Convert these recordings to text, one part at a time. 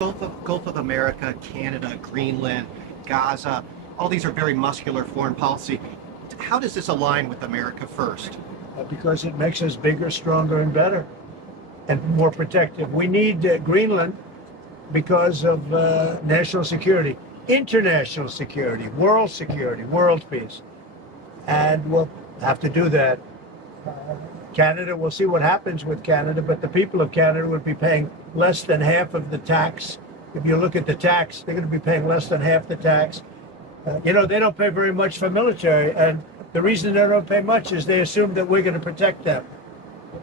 Gulf of America, Canada, Greenland, Gaza, all these are very muscular foreign policy. How does this align with America first? Because it makes us bigger, stronger, and better, and more protective. We need Greenland because of national security, international security, world peace. And we'll have to do that. Canada, we'll see what happens with Canada, but the people of Canada would be paying less than half of the tax. If you look at the tax, they're going to be paying less than half the tax. They don't pay very much for military, and the reason they don't pay much is they assume that we're going to protect them.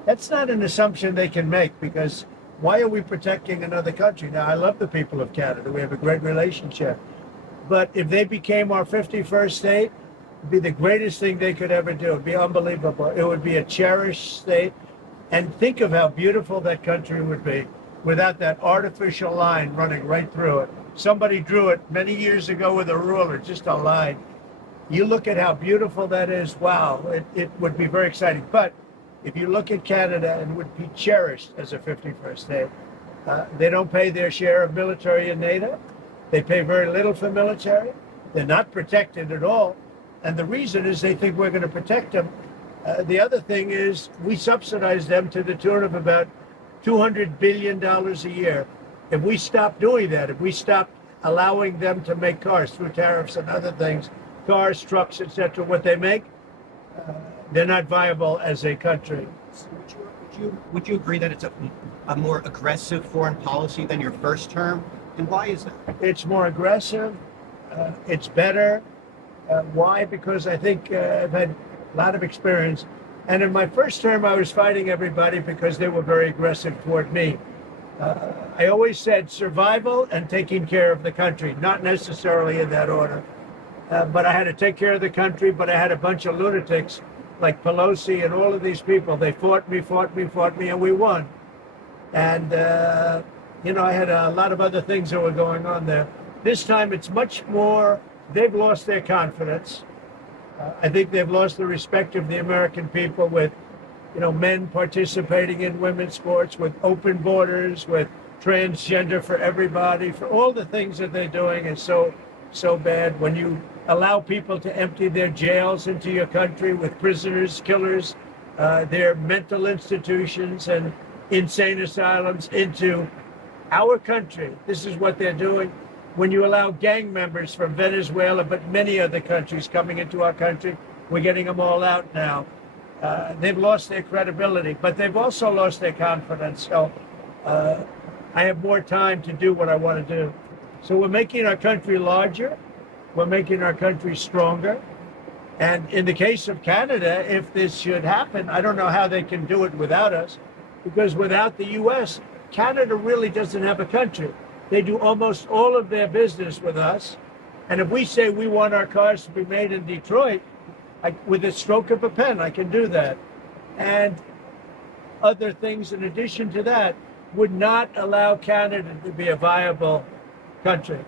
That's not an assumption they can make, because why are we protecting another country? Now, I love the people of Canada. We have a great relationship. But if they became our 51st state, it'd be the greatest thing they could ever do. It'd be unbelievable. It would be a cherished state. And think of how beautiful that country would be without that artificial line running right through it. Somebody drew it many years ago with a ruler, just a line. You look at how beautiful that is. Wow, it would be very exciting. But if you look at Canada, it would be cherished as a 51st state. They don't pay their share of military in NATO. They pay very little for military. They're not protected at all. And the reason is they think we're going to protect them. The other thing is we subsidize them to the tune of about $200 billion a year. If we stop doing that, if we stop allowing them to make cars through tariffs and other things, cars, trucks, etc., what they make, they're not viable as a country. Would you agree that it's a more aggressive foreign policy than your first term? And why is that? It's more aggressive. It's better. Why? Because I think I've had a lot of experience. And in my first term, I was fighting everybody because they were very aggressive toward me. I always said survival and taking care of the country, not necessarily in that order. But I had to take care of the country, but I had a bunch of lunatics like Pelosi and all of these people. They fought me, and we won. And, I had a lot of other things that were going on there. This time it's much more, they've lost their confidence. I think they've lost the respect of the American people with, men participating in women's sports, with open borders, with transgender for everybody, for all the things that they're doing is so bad. When you allow people to empty their jails into your country with prisoners, killers, their mental institutions and insane asylums into our country, this is what they're doing. When you allow gang members from Venezuela, but many other countries coming into our country, we're getting them all out now. They've lost their credibility, but they've also lost their confidence. So I have more time to do what I want to do. So we're making our country larger. We're making our country stronger. And in the case of Canada, if this should happen, I don't know how they can do it without us, because without the U.S., Canada really doesn't have a country. They do almost all of their business with us. And if we say we want our cars to be made in Detroit, with a stroke of a pen, I can do that. And other things in addition to that would not allow Canada to be a viable country.